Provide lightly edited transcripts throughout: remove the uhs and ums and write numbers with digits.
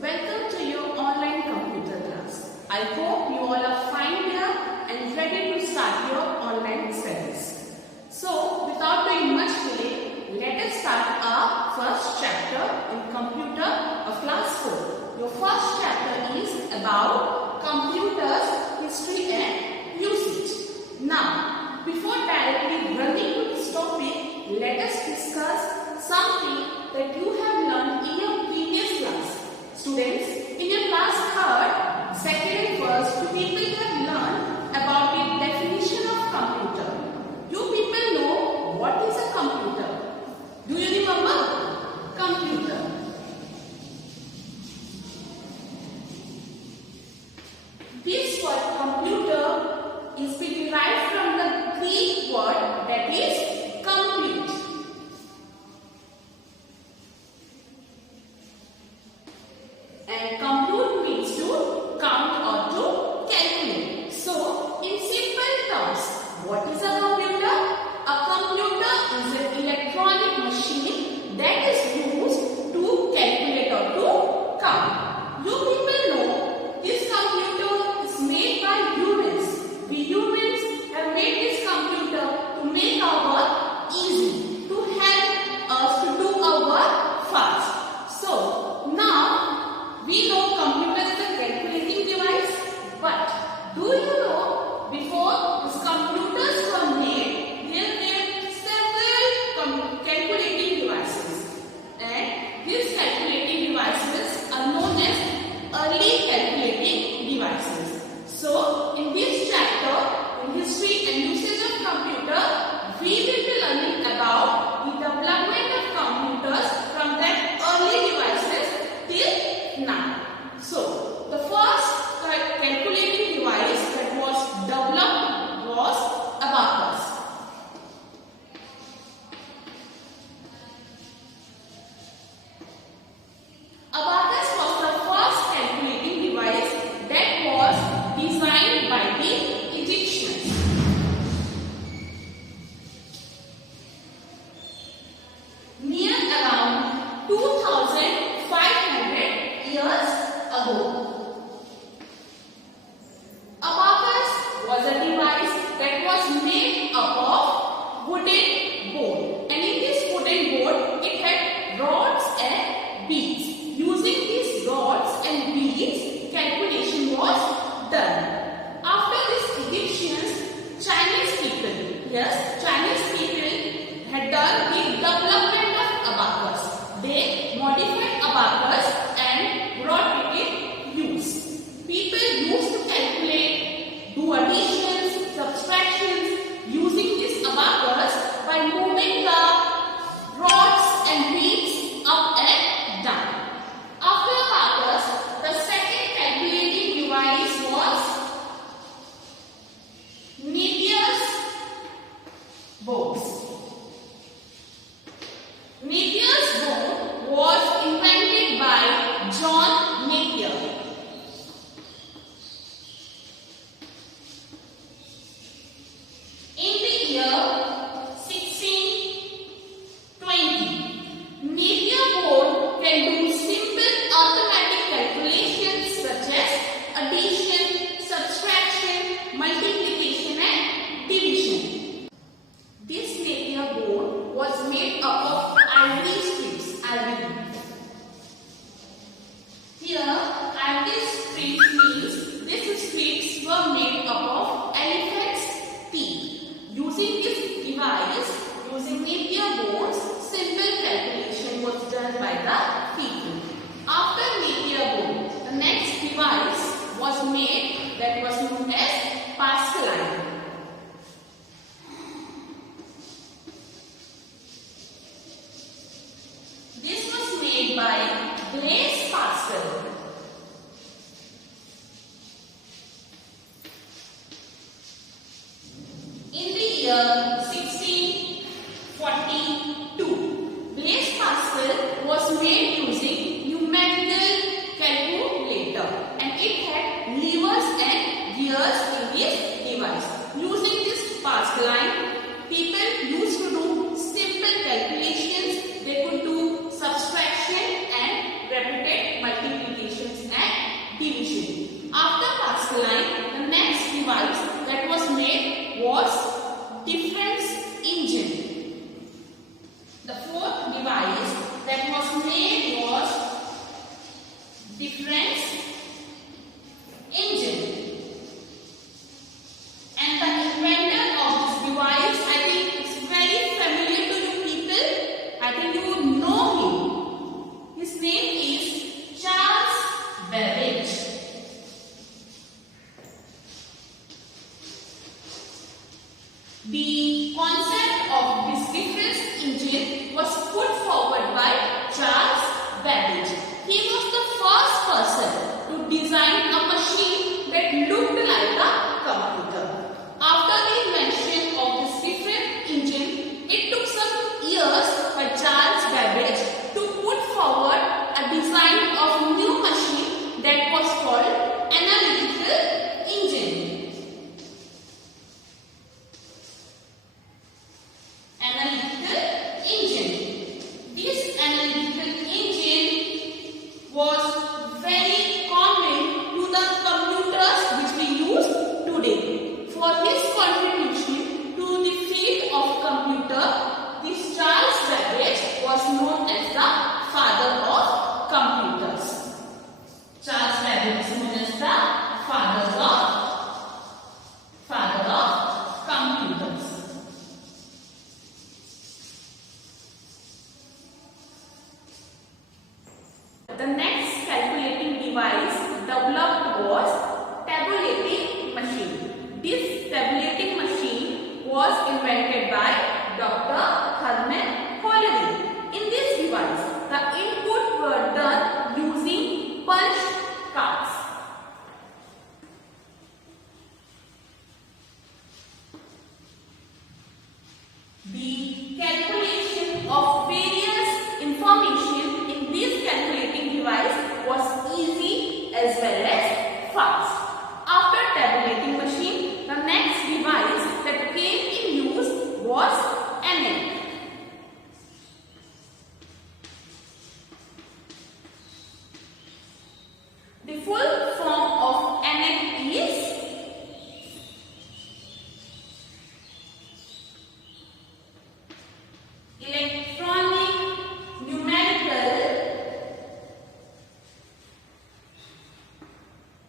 Welcome to your online computer class. I hope you all are fine here and ready to start your online studies. So, without doing much delay, let us start our first chapter in computer of class 4. Your first chapter is about computers, history and usage. Now, before directly running to this topic, let us discuss something that you have learned in your previous class. Students, in your class 3rd, 2nd and 1st, you people have learned about the definition of computer. You people know what is a computer. Do you remember? Computer. This word computer is derived from the Greek word that is compute. And compute means to count or to calculate. So, in simple terms, what is a computer? A computer is an electronic machine that is used to calculate or to count. You people know this computer is made by humans. We humans have made this computer to make our work easy, to help us to do our work fast. So, now we know computer is a calculating device, but do you know before these computers were made, there were several calculating devices, and these calculating devices are known as early calculating devices. So, in this chapter, in history and usage of computer, we will be learning about the development of computers from that early devices till now. So, the first calculating device that was developed was abacus. Abacus was the first calculating device that was designed by the Egyptians. Near around 2500 years ago. Abacus was a device that was made up of wooden board, and in this wooden board it had rods and beads. Using these rods and beads, calculation was done. After this, Egyptians, Chinese people had done the development of abacus. They modified abacus and brought it in use. People used to calculate, do additions, subtractions using this abacus by moving the rods and beads up and down. After abacus, the second calculating device was Napier's bones. Napier's bone was invented by John Napier. In the year 1620, Napier board can do simple arithmetic calculations such as addition, subtraction, multiplication and division. This Napier board was made up of ivory strips. Here, ivory strips means these strips were made up of elephant's teeth. Using this device, using Napier boards, simple calculation was done by the people. After Napier board, the next device was made that was known as Pascaline. This was made by Blaise Pascal. In the year 1642, Blaise Pascal was made using numerical calculator, and it had levers and gears in this device. Using this Pascaline, people used to do simple calculations. They could do subtraction and repeated multiplication. difference engine. And the inventor of this device, I think it's very familiar to you people. I think you would know him. His name is Charles Babbage. The concept of this difference engine was put forward by Charles Babbage. He was the first person to design a machine that looked like a computer. After the invention of this difference engine, it took some years for Charles Babbage to put forward a design of new machine that was called analytical engine. Analytical engine. This analytical engine was very common to the computers which we use today. For his contribution to the field of computer, this Charles Babbage was known as the father of computers. Charles Babbage is known as the father of computers. The next calculating device developed was tabulating machine. This tabulating machine was invented by Dr. Herman Hollery. In this device, the input were done using punch cards. The calculation of various information in this calculating device was easy as well as fast. After tabulating machine, the next device that came in use was ENIAC. The full form of ENIAC is Electronic Numerical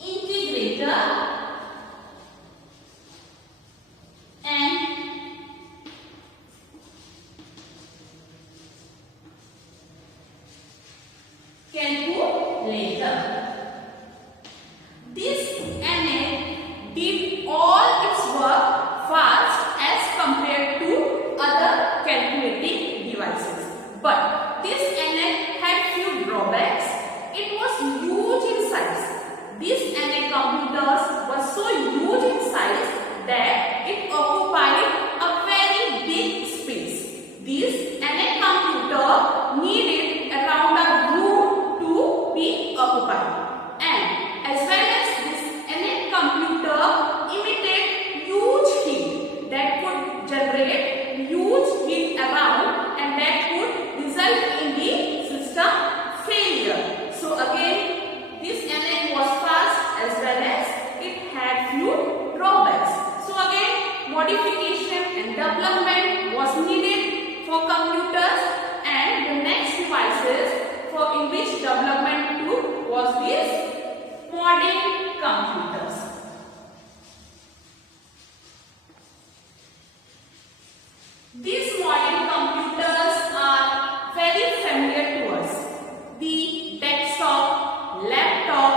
Integrator and calculator. This ENIAC did all its work fast as compared to other calculating devices. But this ENIAC had few drawbacks. It was huge in size. These ENIAC computers were so huge in size that it occupied a very big space. This ENIAC computer needed around a room to be occupied. And as well as this ENIAC computer emitted huge heat that could generate huge heat around, and that could result in the system failure. So again, this ENIAC was fast as well as it had few drawbacks. So again, modification and development was needed for computers, and the next devices for in which development took was these modern computers. These modern computers are very familiar to us. The desktop, laptop,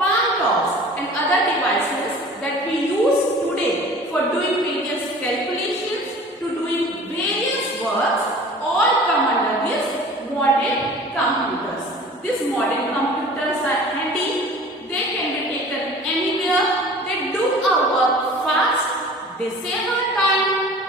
palm tops and other devices that we use today for doing various calculations, to doing various works, all come under these modern computers. These modern computers are handy. They can be taken anywhere. They do our work fast. They save our time.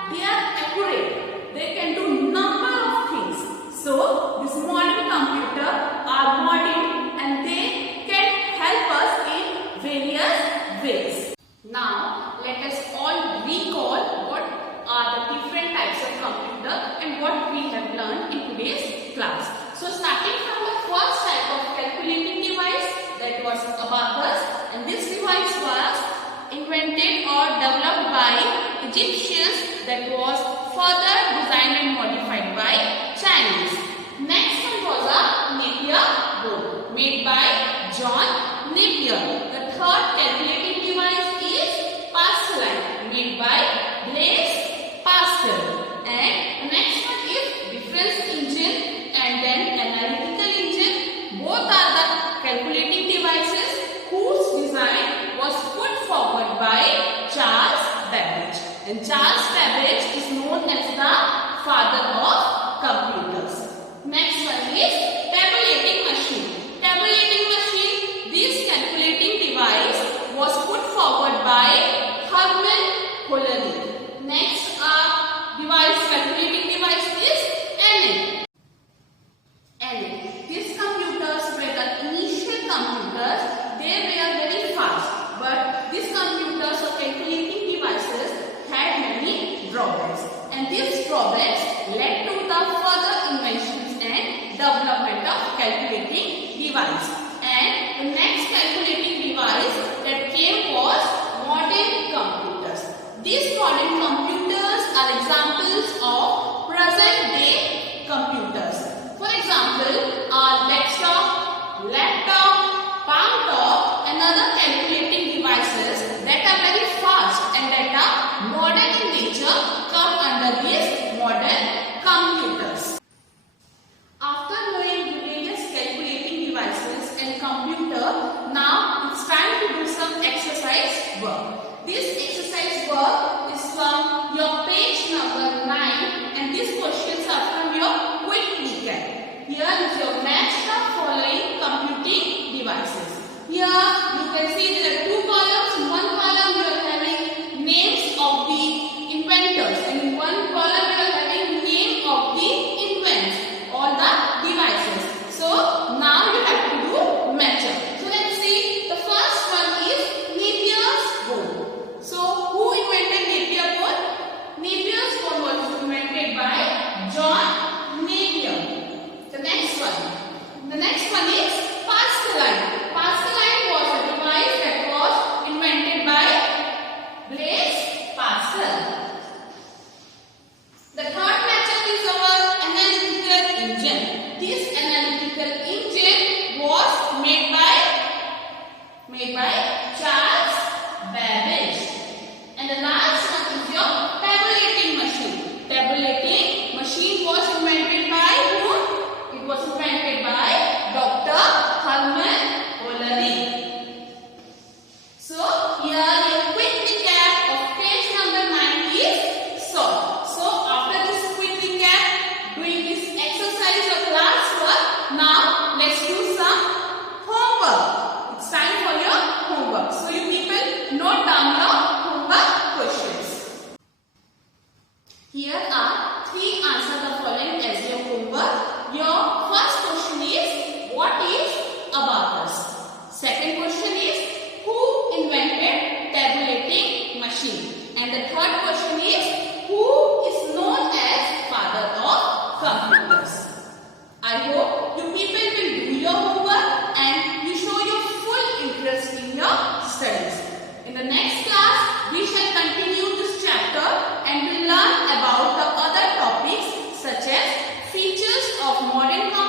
They are accurate. They can do number of things. So this modern computer are modern and they can help us in various ways. Now let us all recall what are the different types of computer and what we have learned in today's class. So starting from the first type of calculating device, that was abacus, and this device was invented or developed by Egyptians, that was further designed and modified by Chinese. Next one was a Napier board made by John And Charles Babbage is known as the father of computers. Next one is tabulating machine. Tabulating machine, this calculating device was put forward by Herman Hollerith. Next calculating device is ENIAC. ENIAC. These computers were the initial computers. They were very fast, but these computers or calculating devices had many drawbacks, and these drawbacks led to the further inventions and development of calculating device. And the next calculating device that came was modern computers. These modern computers are examples of present day computers. For example, our desktop, laptop, palm top and other calculating devices that are very fast and that are modern in nature come under these modern computers. After knowing various calculating devices and computer, now it's time to do some exercise work. This exercise work is from your page number 9 and these questions are from your quick recap. Here is your match the following computing devices. Here you can see there are two columns. In one column you are having names of the inventors and in one column you are having name of the invents, all the devices. So now you have to do matchup. So let's see, the first one is Napier's board. So who invented Napier board? Napier's board was invented by John Napier. The next one is Pascaline. Pascaline was a device that was invented by Blaise Pascal. The third matchup is our analytical engine. This analytical engine was made by Charles Babbage. And the last one is your tabulating machine. Tabulating machine was invented by whom? It was invented by Dr. Herman Hollerith. So here a quick recap of page number 9 is solved. So after this quick recap, doing this exercise of class work, now let's do some homework. It's time for your homework. So you people note down your homework questions. Here are 3 answers the following as your homework. Your first question is, what is abacus? Second question is, who invented tabulating machine? And the third question is, who is known as father of computers? I hope you people will do your homework and you show your full interest in your studies. In the next class, we shall continue this chapter and will learn about the other topics such as features of modern computers